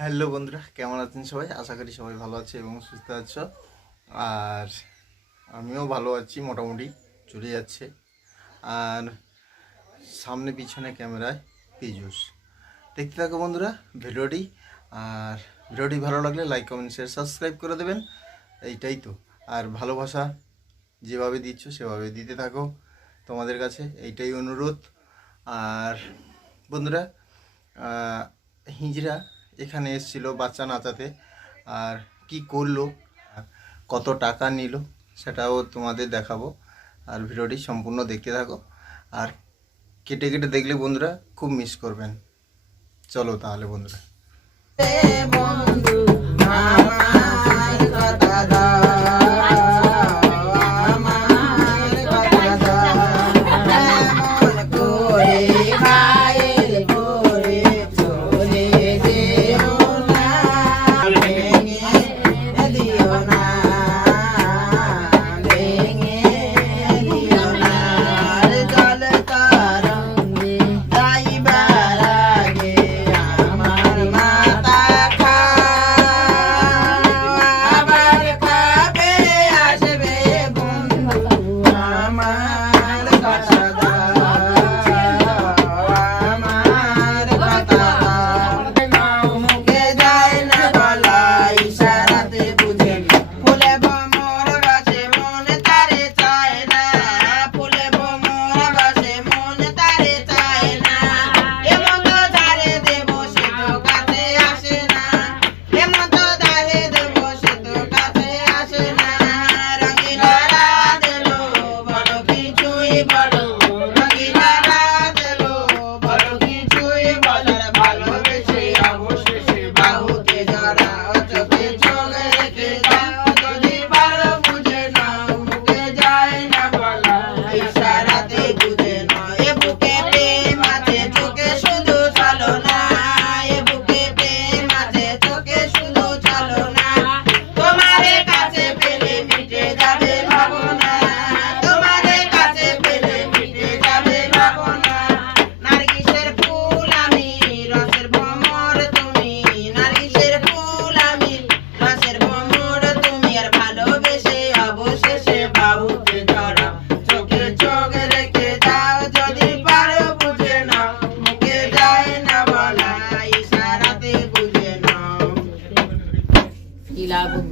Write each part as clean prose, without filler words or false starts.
Hello বন্ধুরা, কেমন আছেন সবাই? আশা করি সবাই ভালো আছে এবং সুস্থ আছো। আর আমিও ভালো আছি, মোটামুটি চলে যাচ্ছে। আর সামনে পিছনে ক্যামেরায় পীযূষ। দেখতে থাকো বন্ধুরা ভিডিওটি। আর ভিডিওটি ভালো লাগলে লাইক, কমেন্ট, শেয়ার, সাবস্ক্রাইব করে দেবেন। এইটাই তো। আর ভালোবাসা যেভাবে দিচ্ছ সেভাবে দিতে থাকো, তোমাদের কাছে এইটাই অনুরোধ। আর বন্ধুরা, হিজড়া এখানে এসেছিল বাচ্চা নাচাতে। আর কি করলো, কত টাকা নিল, সেটাও তোমাদের দেখাবো। আর ভিডিওটি সম্পূর্ণ দেখতে থাকো। আর কেটে কেটে দেখলে বন্ধুরা খুব মিস করবেন। চলো তাহলে বন্ধুরা।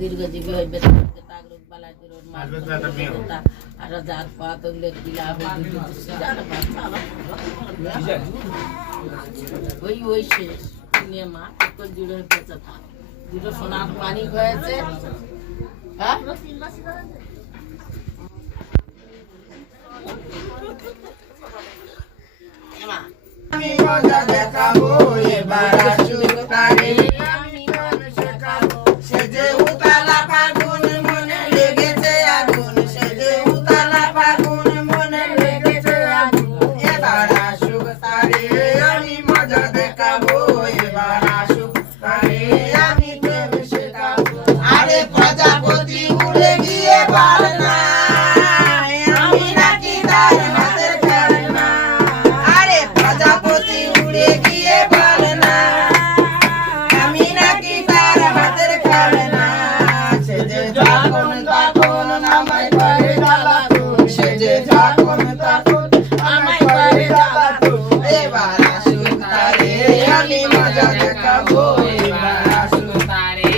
দীর্ঘজীবী হইবে তাগরুক বালা দিরোর মারতা আর জাত পাত হইলে কিলা ওই ওই শেষ নিয়ে মা কত জুড়ে পেঁচা থাক দুটো সোনার পানি হয়েছে। হ্যাঁ আমি মজা দেখাবো এবার আসুক তারে, আমি মনে শেখাবো সে যে উতালা ফাগুন মনে লেগেছে আগুন, সে যে উতালা ফাগুন মনে লেগেছে আগুন, এবার আসুক তারে আমি মজা দেখাবো, এবার আসুক তারে আমি প্রেম শেখাবো। আরে প্রজাপতি উড়ে গিয়ে পারনা, আমি নাকি তার হাতের খেলনা। আরে প্রজাপতি উড়ে গিয়ে পারনা, আমি নাকি তার হাতের খেলনা। সে যে যখন তখন আমায় করে জ্বালাতন, সে যে যখন তখন আমায় করে জ্বালাতন, এবার আসুক তারে আমি মজা দেখাবো, এবার আসুক তারে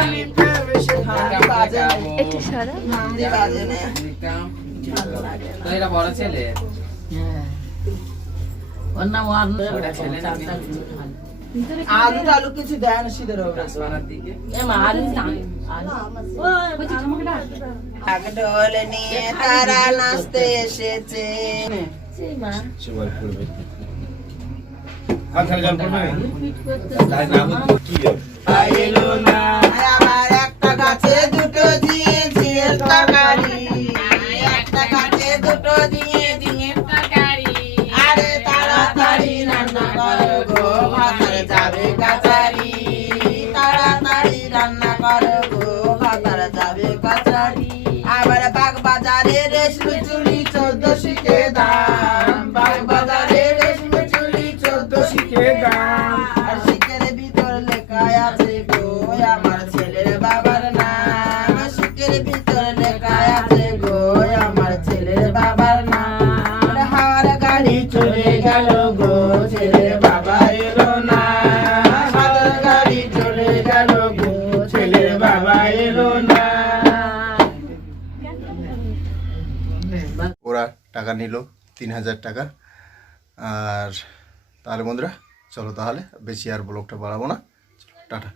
আমি প্রেম শেখাবো। বাজে একটু সারা নামদি বাজে না তো এরা বড় ছেলে। হ্যাঁ ওর নাম আলু টালু কিছু দেয় না শীতের পাড়ার দিকে ঢোল নিয়ে তারা নাচতে এসেছে। এলো না আমার একটা গাছে দুটো দিয়ে ঝিঙের তরকারি, একটা গাছে দুটো দিয়ে ঝিঙের তরকারি। আরে তাড়াতাড়ি রান্না করো গো ভাতার যাবে কাছারি, তাড়াতাড়ি রান্না করো গো ভাতার যাবে কাছারি। আবার বাগ বাজারে রেশমি চুড়ি 14 শিখে দাম, বাগ বাজারে রেশমি চুড়ি 14 শিখে দাম। আর শিখের ভিতর লেখা আছে টাকা নিল 3000 টাকা। আর তাহলে বন্ধুরা চলো, তাহলে বেশি আর ব্লগটা বাড়াবো না, টাটা।